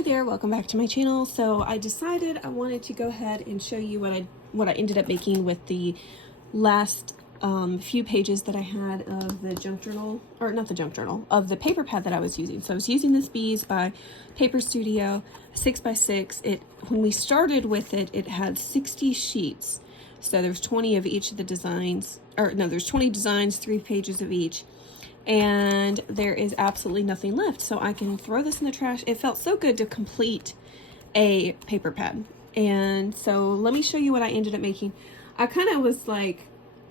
Hi there, welcome back to my channel. So I decided I wanted to go ahead and show you what I ended up making with the last few pages that I had of the junk journal, or not the junk journal, of the paper pad that I was using. So I was using this Bees by Paper Studio 6x6. When we started with it, it had 60 sheets. So there's 20 of each of the designs, or no, there's 20 designs, 3 pages of each. And there is absolutely nothing left, so I can throw this in the trash. It felt so good to complete a paper pad. And so let me show you what I ended up making. I kind of was like,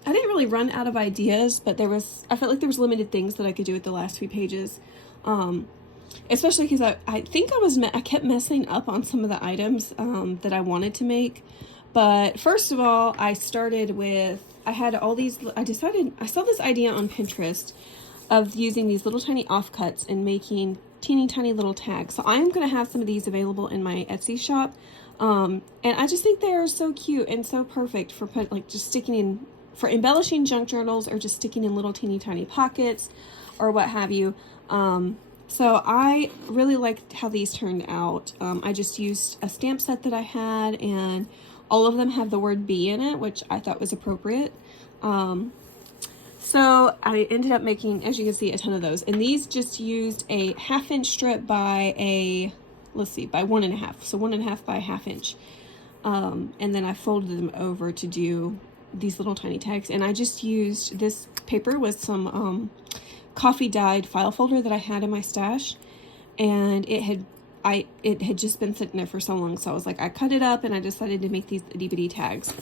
I didn't really run out of ideas, but I felt like there was limited things that I could do with the last few pages, especially because I think I kept messing up on some of the items that I wanted to make. But first of all, I started with, I saw this idea on Pinterest of using these little tiny offcuts and making teeny tiny little tags. So I'm going to have some of these available in my Etsy shop. And I just think they are so cute and so perfect for for embellishing junk journals, or just sticking in little teeny tiny pockets or what have you. So I really liked how these turned out. I just used a stamp set that I had, and all of them have the word bee in it, which I thought was appropriate. So I ended up making, as you can see, a ton of those. And these just used a 1/2 inch strip by by 1.5. So 1.5 by 1/2 inch. And then I folded them over to do these little tiny tags. And I just used this paper with some coffee dyed file folder that I had in my stash. And it had just been sitting there for so long. So I was like, I cut it up and I decided to make these itty bitty tags.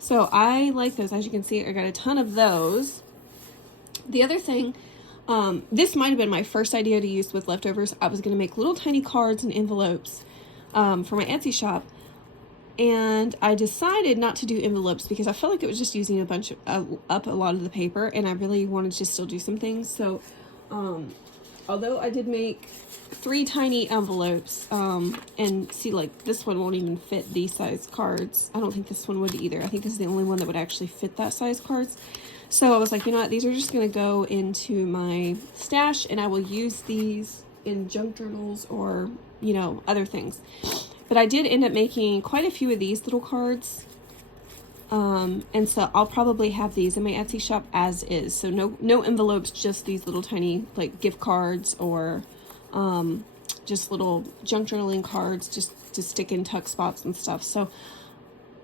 So I like those. As you can see, I got a ton of those. The other thing, this might have been my first idea to use with leftovers. I was going to make little tiny cards and envelopes for my Etsy shop. And I decided not to do envelopes because I felt like it was just using up a lot of the paper, and I really wanted to still do some things. So although I did make 3 tiny envelopes, and see, like, this one won't even fit these size cards. I don't think this one would either. I think this is the only one that would actually fit that size cards. So I was like, you know what, these are just going to go into my stash, and I will use these in junk journals or, you know, other things. But I did end up making quite a few of these little cards. And so I'll probably have these in my Etsy shop as is. So no envelopes, just these little tiny, like, gift cards, or just little junk journaling cards just to stick in tuck spots and stuff. So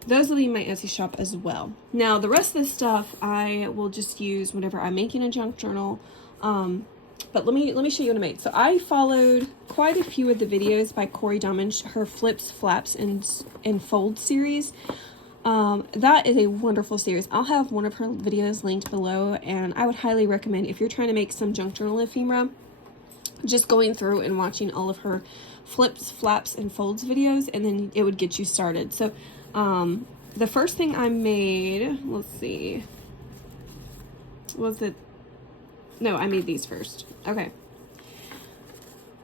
those will be in my Etsy shop as well. Now, the rest of this stuff I will just use whenever I'm making a junk journal. But let me show you what I made. So I followed quite a few of the videos by Corey Dommage, her Flips, Flaps, and Fold series. That is a wonderful series. I'll have one of her videos linked below, and I would highly recommend, if you're trying to make some junk journal ephemera, just going through and watching all of her Flips, Flaps, and Folds videos, and then it would get you started. So the first thing I made, let's see, I made these first. Okay.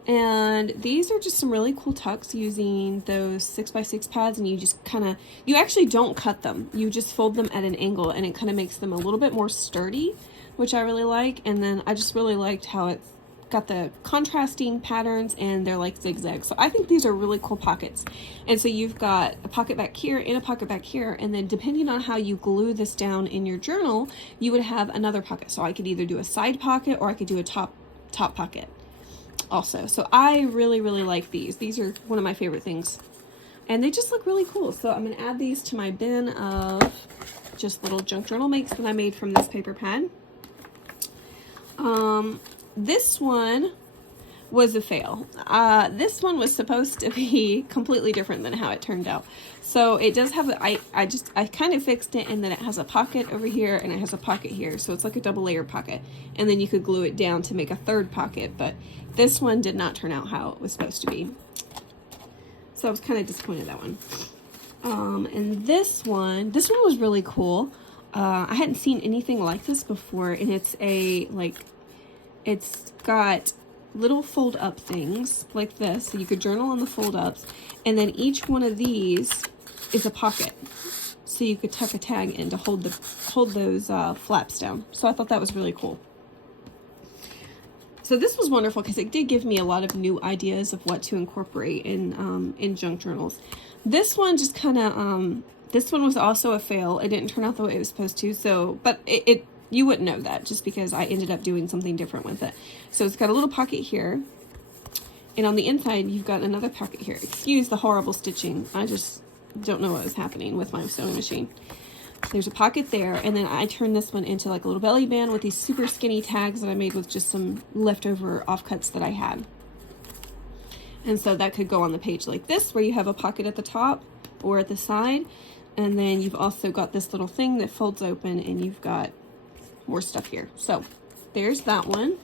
And these are just some really cool tucks using those 6x6 pads, and you actually don't cut them. You just fold them at an angle, and it kind of makes them a little bit more sturdy, which I really like. And then I just really liked how it's got the contrasting patterns, and they're like zigzags. So I think these are really cool pockets. And so you've got a pocket back here and a pocket back here, and then depending on how you glue this down in your journal, you would have another pocket. So I could either do a side pocket, or I could do a top pocket also. So I really like these. These are one of my favorite things, and they just look really cool. So I'm going to add these to my bin of just little junk journal makes that I made from this paper pad. This one was a fail. This one was supposed to be completely different than how it turned out. So it does have, I kind of fixed it, and then it has a pocket over here, and it has a pocket here. So it's like a double layer pocket, and then you could glue it down to make a third pocket, but this one did not turn out how it was supposed to be. So I was kind of disappointed in that one. And this one was really cool. I hadn't seen anything like this before, and it's got little fold up things like this, so you could journal on the fold ups, and then each one of these is a pocket, so you could tuck a tag in to hold those flaps down. So I thought that was really cool. So this was wonderful because it did give me a lot of new ideas of what to incorporate in junk journals. This one just kind of, this one was also a fail. It didn't turn out the way it was supposed to. So, but you wouldn't know that just because I ended up doing something different with it. So it's got a little pocket here. And on the inside, you've got another pocket here. Excuse the horrible stitching. I just don't know what was happening with my sewing machine. There's a pocket there, and then I turned this one into like a little belly band with these super skinny tags that I made with just some leftover offcuts that I had. And so that could go on the page like this, where you have a pocket at the top or at the side. And then you've also got this little thing that folds open, and you've got more stuff here. So there's that one.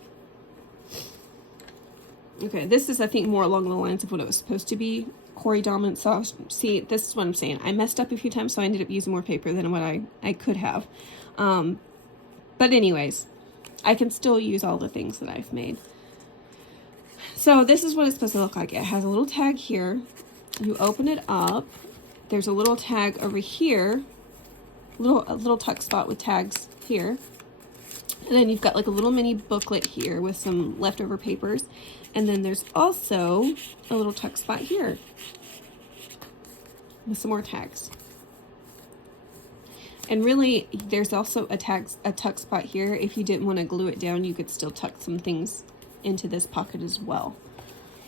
Okay, this is, I think, more along the lines of what it was supposed to be. Corey dominant. So see, this is what I'm saying. I messed up a few times, so I ended up using more paper than what I could have. But anyways, I can still use all the things that I've made. So this is what it's supposed to look like. It has a little tag here. You open it up. There's a little tag over here. A little tuck spot with tags here. And then you've got like a little mini booklet here with some leftover papers. And then there's also a little tuck spot here with some more tags. And really, there's also a tuck spot here. If you didn't want to glue it down, you could still tuck some things into this pocket as well.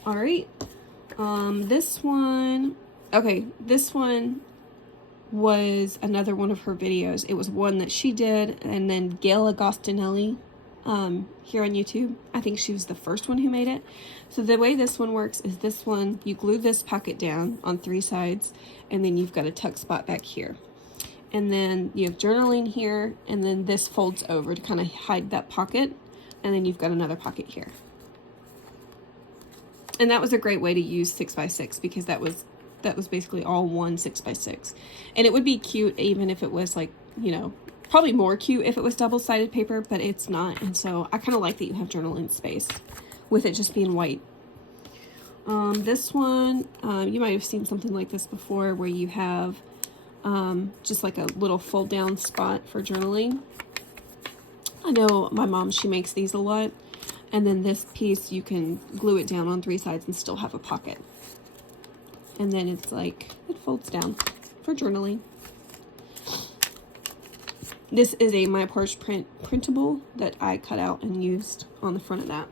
All right. This one, okay, this one was another one of her videos. It was one that she did, and then Gail Agostinelli here on YouTube. I think she was the first one who made it. So the way this one works is this one, you glue this pocket down on 3 sides, and then you've got a tuck spot back here. And then you have journaling here, and then this folds over to kind of hide that pocket, and then you've got another pocket here. And that was a great way to use 6x6 because that was basically all one 6x6. And it would be cute even if it was like, you know, probably more cute if it was double-sided paper, but it's not. And so I kind of like that you have journaling space with it just being white. This one, you might have seen something like this before where you have just like a little fold-down spot for journaling. I know my mom, she makes these a lot. And then this piece, you can glue it down on 3 sides and still have a pocket. And then it's like, it folds down for journaling. This is a My Porch printable that I cut out and used on the front of that.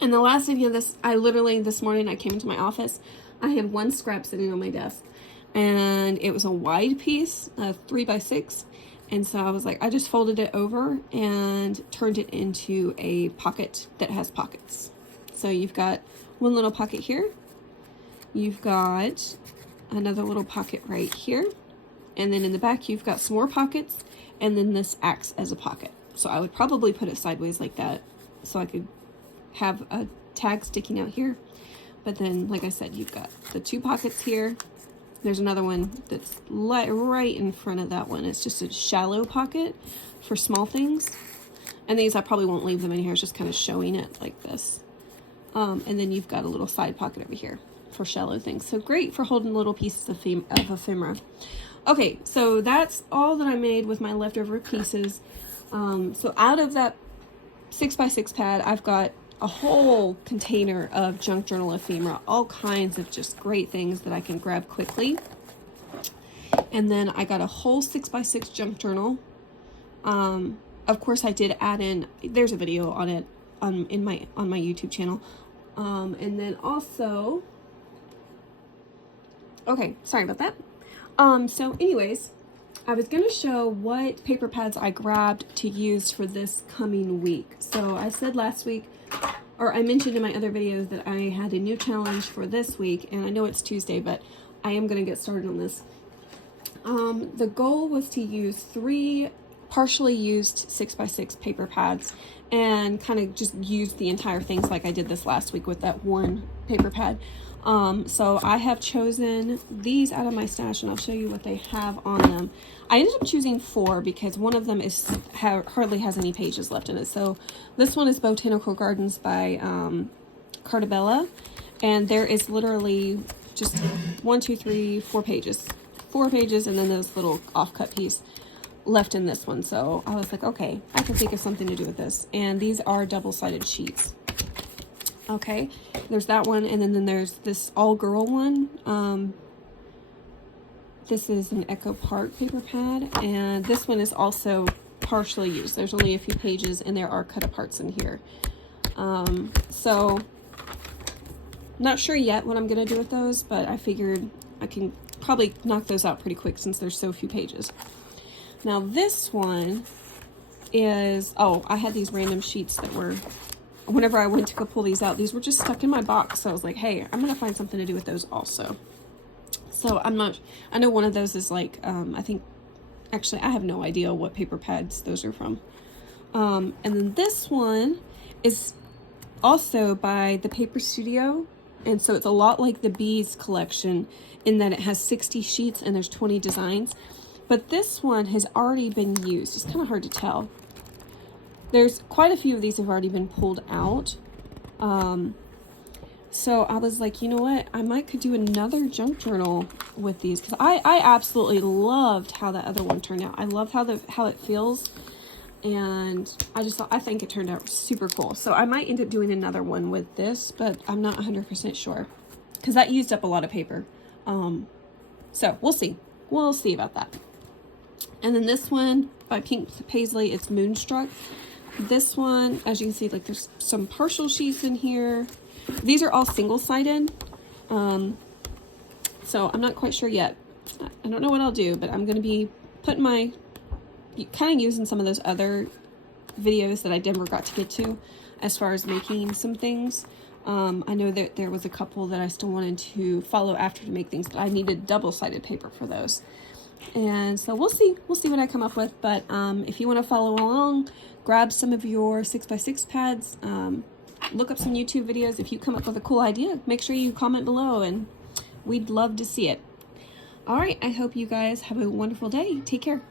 And the last video of this, I literally, this morning I came into my office, I had one scrap sitting on my desk. And it was a wide piece, 3x6. And so I was like, I just folded it over and turned it into a pocket that has pockets. So you've got one little pocket here. You've got another little pocket right here. And then in the back, you've got some more pockets. And then this acts as a pocket. So I would probably put it sideways like that so I could have a tag sticking out here. But then, like I said, you've got the 2 pockets here. There's another one that's right in front of that one. It's just a shallow pocket for small things. And these, I probably won't leave them in here. It's just kind of showing it like this. And then you've got a little side pocket over here for shallow things. So great for holding little pieces of ephemera. Okay, so that's all that I made with my leftover pieces. So out of that 6x6 pad, I've got a whole container of junk journal ephemera, all kinds of just great things that I can grab quickly. And then I got a whole 6x6 junk journal. Of course, I did add in, there's a video on it on my YouTube channel. And then also, okay, sorry about that. So anyways, I was going to show what paper pads I grabbed to use for this coming week. So I said last week, or I mentioned in my other videos that I had a new challenge for this week, and I know it's Tuesday, but I am going to get started on this. The goal was to use 3 partially used 6x6 paper pads and kind of just use the entire things like I did this last week with that one paper pad. So I have chosen these out of my stash, and I'll show you what they have on them. I ended up choosing 4 because one of them hardly has any pages left in it. So this one is Botanical Gardens by Cartabella, and there is literally just 1, 2, 3, 4 pages. 4 pages, and then this little offcut piece. left in this one. So I was like, okay, I can think of something to do with this. And these are double-sided sheets. Okay, there's that one, and then there's this all-girl one. This is an Echo Park paper pad, and this one is also partially used. There's only a few pages, and there are cut-aparts in here. So, not sure yet what I'm going to do with those, but I figured I can probably knock those out pretty quick since there's so few pages. Now this one is, oh, I had these random sheets that were, whenever I went to go pull these out, these were just stuck in my box. So I was like, hey, I'm going to find something to do with those also. So I'm not, I know one of those is like, I think, actually, I have no idea what paper pads those are from. And then this one is also by the Paper Studio. And so it's a lot like the Bees collection in that it has 60 sheets and there's 20 designs. But this one has already been used. It's kind of hard to tell. There's quite a few of these have already been pulled out. So I was like, you know what? I might could do another junk journal with these because I absolutely loved how that other one turned out. I love how it feels, and I think it turned out super cool. So I might end up doing another one with this, but I'm not 100% sure because that used up a lot of paper. So we'll see. We'll see about that. And then this one by Pink Paisley, it's Moonstruck. This one, as you can see, like there's some partial sheets in here. These are all single-sided, so I'm not quite sure yet. I don't know what I'll do, but I'm going to be putting my, kind of using some of those other videos that I never got to get to as far as making some things. I know that there was a couple that I still wanted to follow after to make things, but I needed double-sided paper for those. And so we'll see what I come up with, but if you want to follow along, grab some of your 6x6 pads, look up some YouTube videos. If you come up with a cool idea, make sure you comment below and we'd love to see it. All right, I hope you guys have a wonderful day. Take care.